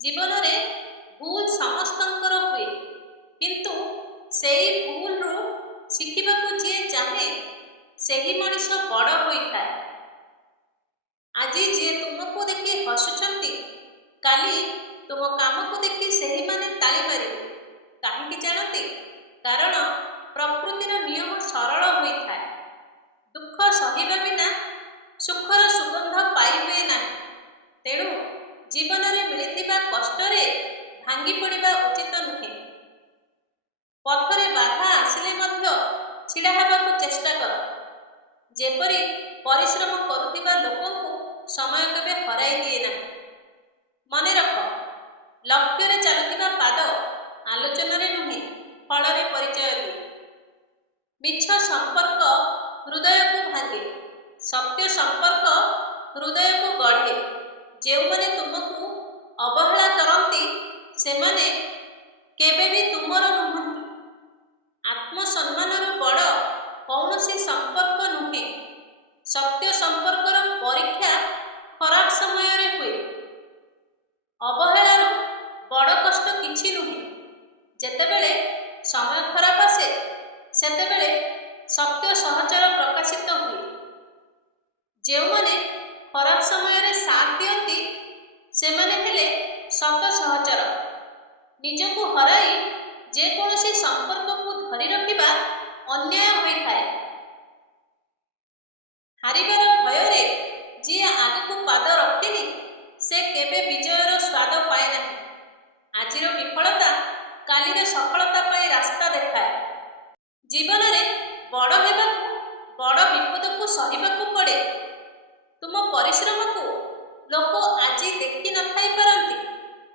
जीवन में भूल समस्तंकर हुए किंतु सेई भूल रु शिखिबा को जे चाहे सेही मनीष बड़ होइଥାଏ। आज जे तुमको देखि हसुचंती काली तुम काम को देखि सेही माने ताली मारिबे काहेकि जानती कारण प्रकृतिर नियम सरल होइଥାଏ। दुख सहिबा बिना सुखर सुगंध पाई हुए ना। तेणु जीवन में मिलिथिबा कष्टरे भांगी पड़िबा उचित नुहे। पथरे बाधा आसिले मध्य छिड़ा हेबाकु चेष्टा कर। जेपरी परिश्रम करुथिबा लोकंकु समय केबे हराई दिए ना। मने रख लक्ष्य रे चलुथिबा पाद आलोचना रे नुहे फल रे परिचय दिए। मिछ संपर्क हृदय को भांगे सत्य संपर्क हृदय को गढ़े। जेउमाने तुमको अवहेला करती सेमाने केबे भी तुमर नुहंती। आत्मसम्मान बड़ कौनसी संपर्क नुहे। सत्य संपर्कर परीक्षा खराब समय रे हुए। अवहेलार बड़ कष्ट किछि नुहे। जेतेबेले समय खराब आसे सेतेबेले सत्य सहचर प्रकाशित हुए। जेउमाने खराब समय रे साथ दियंती सेमाने हेले सत सहचर। निजको हराई जे कोनोसी संपर्क को धरि रखिबा अन्याय होइଥାଏ। हारिबार भय रे जे आगको पाद रखेनी से केबे विजयर स्वाद पाए नाही। आजिर विफलता कालीर सफलता पाई रास्ता देखाए। जीवन में बड़ हेबाकु बड़ विपद को सहिबाकु पड़े। तुम परिश्रम को लोक आज देखि न थाई पारंती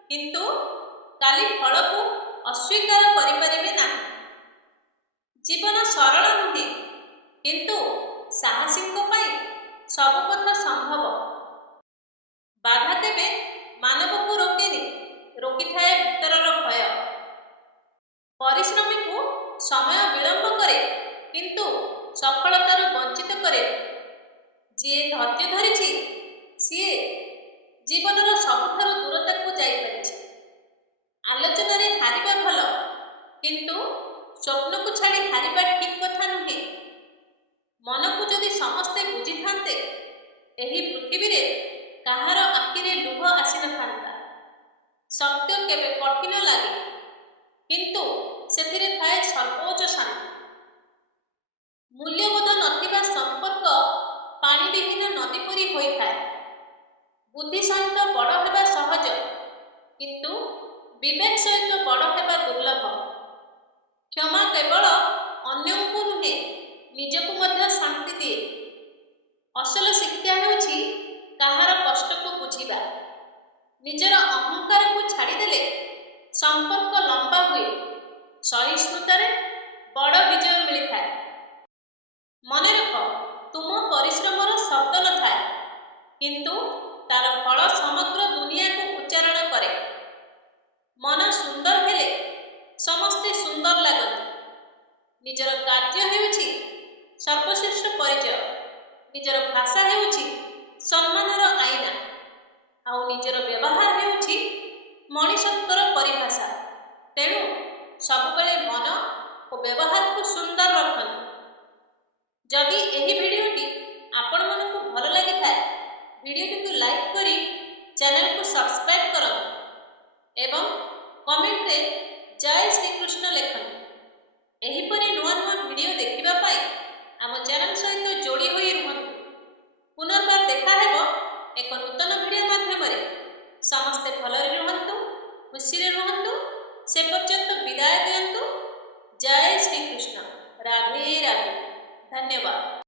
किंतु काली फल को अस्वीकार करिपारिबे नाही। जीवन सरल नुहे किंतु साहसिक पाई सब कथा संभव। बाधा केबे मानव को रोकेनी रोकी थाए भीतरर भय। परिश्रमी को समय विलंब करे किंतु सफलतार वंचित करे। जे धैर्य धरिछि सीए जीवनर सबुठारु दूरता को जाई परिछि। आलोचना रे हारिबा भल किंतु स्वप्न को छाड़ी हारिबा ठीक कथा नुहे। मन को जदि समस्ते बुझी थांते एही पृथ्वी रे काहार आखिरे लुह आसी न थांता। सत्य केबे कठिन लागे किंतु सेथिरे थाए सर्वोच्च शांति। मूल्यबोध नथिबा संपर्क पानी विहीन नदी परी होइଥାଏ। बुद्धि सहित बड़ हेबा सहज किंतु विवेक सहित बड़ हेबा दुर्लभ। क्षमा केवल अन्यଙ୍କୁ नुहे निजକୁ ମଧ୍ୟ शांति दिए। असल शिक्षा ହେଉଛି काहार कष्ट को बुझिबा। निजर अहंकार को छाड़ीदेले संपर्क लंबा हुए। सहिष्णुता रे बड़ विजय मिलिଥାଏ। मने रख तुम परिश्रमर शब्द न थाए किंतु तार फल समग्र दुनिया को उच्चारण करे। मन सुंदर हेले समस्ते सुंदर लागती। निजर कार्य हेउछि सर्वश्रेष्ठ परिचय। निजर भाषा हेउछि सम्मानर आईना आउ निजर व्यवहार हेउछि मनीषत्वर परिभाषा। तेणु सबुबेले मन और व्यवहार को सुंदर रखନ୍ତୁ। जदि एही भिडियोटी आपण मानकु भल लागि थाए भिडियोटी को लाइक करी चैनल को सब्सक्राइब करନ୍ତୁ एवं कमेंट रे जय श्री कृष्ण लिखନ୍ତୁ। एहीपरि नुआ नुआ भिडियो देखिबा पाई आम चैनल सहित जोड़ी होई रुहନ୍ତୁ। पुनर्बार देखा हेबो एक नूतन भिडियो माध्यम रे। समस्ते भलरे रुहନ୍ତୁ खुशी रे रुहନ୍ତୁ। से पर्यंत विदाय दियंतु। जय श्री कृष्ण। राधे राधे। धन्यवाद।